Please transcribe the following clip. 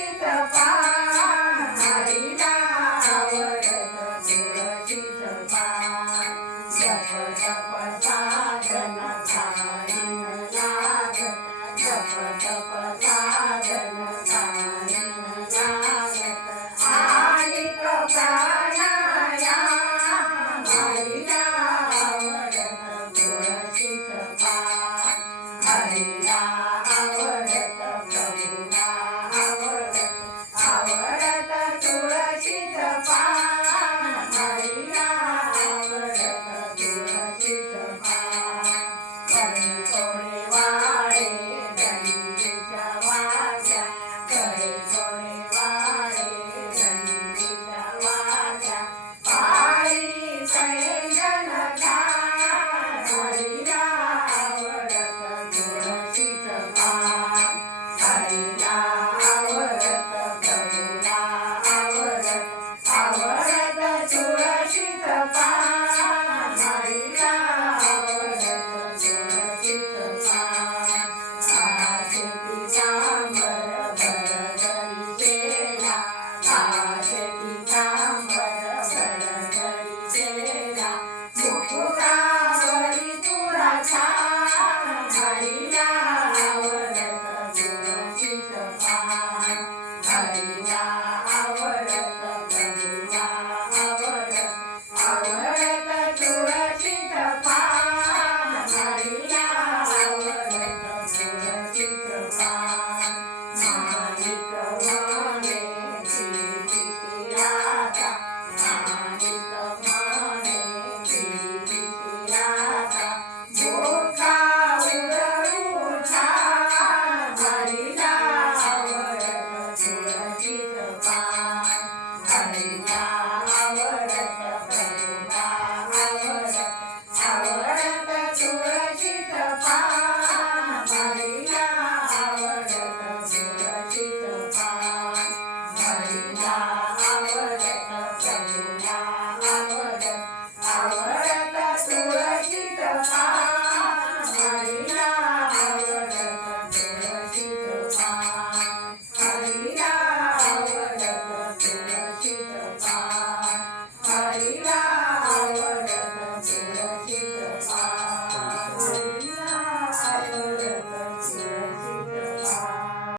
तुळशीच पान हरीला आवडत तुळशीच पान जप जप साधन खाईन लागत जप जप साधन खाईन लागत आलिक प्राणायाम हरीला आवडत तुळशीच पान हरीला आवडत प्रभूला आवडत तुळशीच पान हरीला आवडत तुळशीच पान कडे कोणे वाळे दंडीच्या वाट्या कडे कोणे वाळे दंडीच्या वाट्या पायी पैंजण घ्या हरीला आवडत तुळशीच पान हरीला आवडत प्रभूला आवडत तुळशीच पान हरीला आवडत तुळशीच पान आशे पितांबर भरदरी केला आशे पितांबर भरदरी केला मुकुटावरी तुरा छान हरीला आवडत तुळशीच पान हरीला